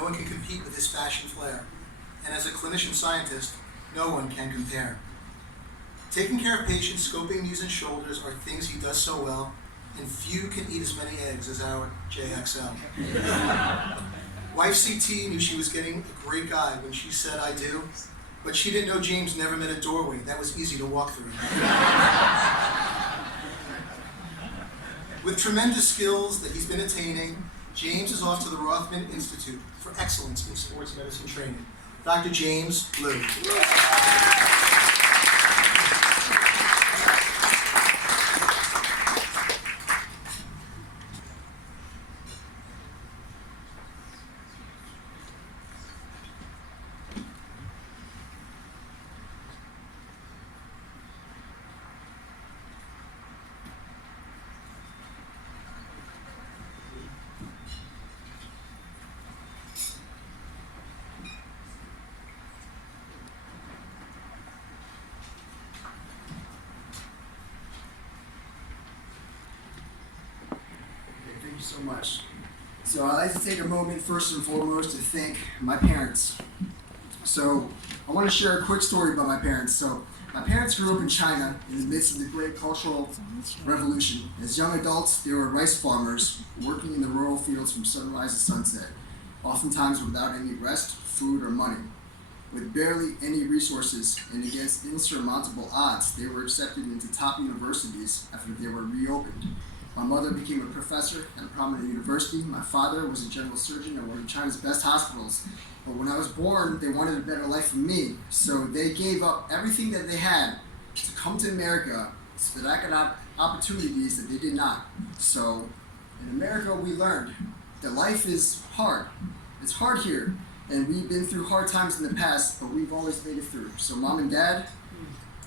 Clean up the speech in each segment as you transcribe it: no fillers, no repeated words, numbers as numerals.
no one can compete with his fashion flair. And as a clinician scientist, no one can compare. Taking care of patients, scoping knees and shoulders are things he does so well, and few can eat as many eggs as our JXL. Wife CT knew she was getting a great guy when she said I do, but she didn't know James never met a doorway that was easy to walk through. With tremendous skills that he's been attaining, James is off to the Rothman Institute for Excellence in Sports Medicine Training. Dr. James Liu. So much. So I'd like to take a moment first and foremost to thank my parents. So I want to share a quick story about my parents. So my parents grew up in China in the midst of the Great Cultural Revolution. As young adults, they were rice farmers working in the rural fields from sunrise to sunset, oftentimes without any rest, food, or money. With barely any resources and against insurmountable odds, they were accepted into top universities after they were reopened. My mother became a professor at a prominent university. My father was a general surgeon at one of China's best hospitals. But when I was born, they wanted a better life for me. So they gave up everything that they had to come to America so that I could have opportunities that they did not. So in America, we learned that life is hard. It's hard here. And we've been through hard times in the past, but we've always made it through. So Mom and Dad,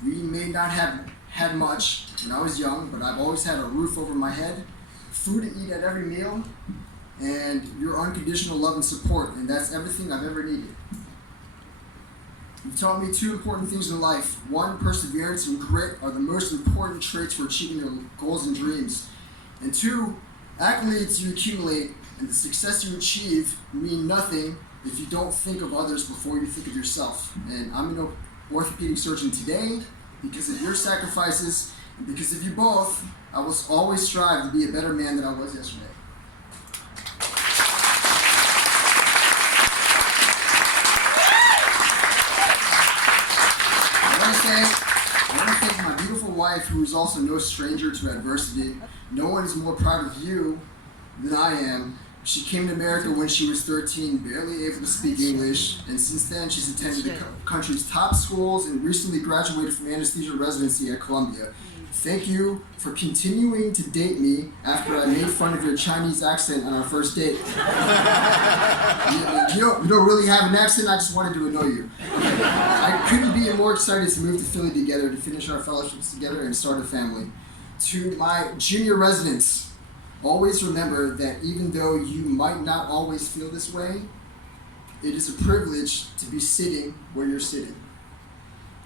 we may not have had much when I was young, but I've always had a roof over my head, food to eat at every meal, and your unconditional love and support, and that's everything I've ever needed. You've taught me two important things in life. One, perseverance and grit are the most important traits for achieving your goals and dreams. And two, accolades you accumulate and the success you achieve mean nothing if you don't think of others before you think of yourself. And I'm an orthopedic surgeon today because of your sacrifices, and because of you both, I will always strive to be a better man than I was yesterday. I want to thank my beautiful wife, who is also no stranger to adversity. No one is more proud of you than I am. She came to America when she was 13, barely able to speak English, and since then she's attended the country's top schools and recently graduated from anesthesia residency at Columbia. Thank you for continuing to date me after I made fun of your Chinese accent on our first date. You don't really have an accent, I just wanted to annoy you. I couldn't be more excited to move to Philly together, to finish our fellowships together and start a family. To my junior residents, always remember that even though you might not always feel this way, it is a privilege to be sitting where you're sitting.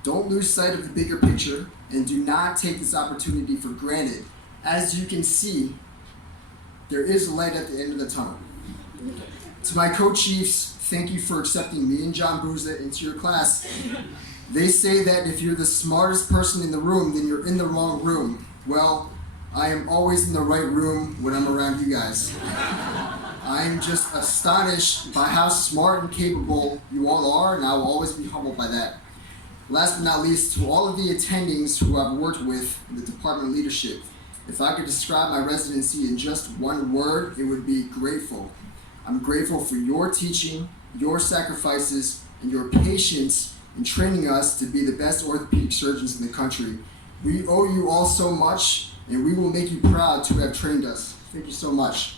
Don't lose sight of the bigger picture, and do not take this opportunity for granted. As you can see, there is a light at the end of the tunnel. To my co-chiefs, thank you for accepting me and John Buza into your class. They say that if you're the smartest person in the room, then you're in the wrong room. Well, I am always in the right room when I'm around you guys. I'm just astonished by how smart and capable you all are, and I will always be humbled by that. Last but not least, to all of the attendings who I've worked with in the department leadership, if I could describe my residency in just one word, it would be grateful. I'm grateful for your teaching, your sacrifices, and your patience in training us to be the best orthopedic surgeons in the country. We owe you all so much, and we will make you proud to have trained us. Thank you so much.